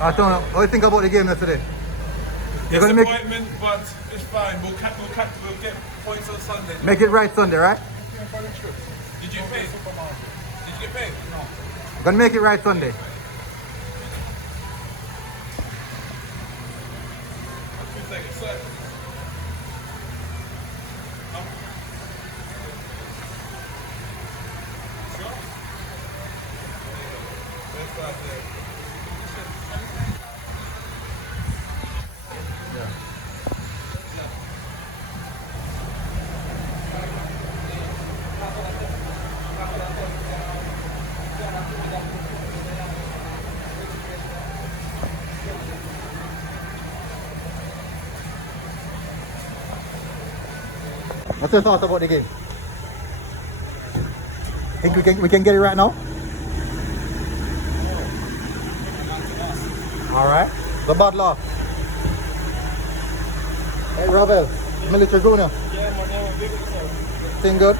I don't know. What do you think about the game yesterday? You're gonna make Disappointment, but it's fine. We'll get points on Sunday. make it right Sunday, right? Did you get paid? Did you get paid? No. Gonna make it right Sunday. What's your thoughts about the game? Think we can get it right now? Alright. The bad loss. Hey Ravel, military junior. Yeah, man, Thing good?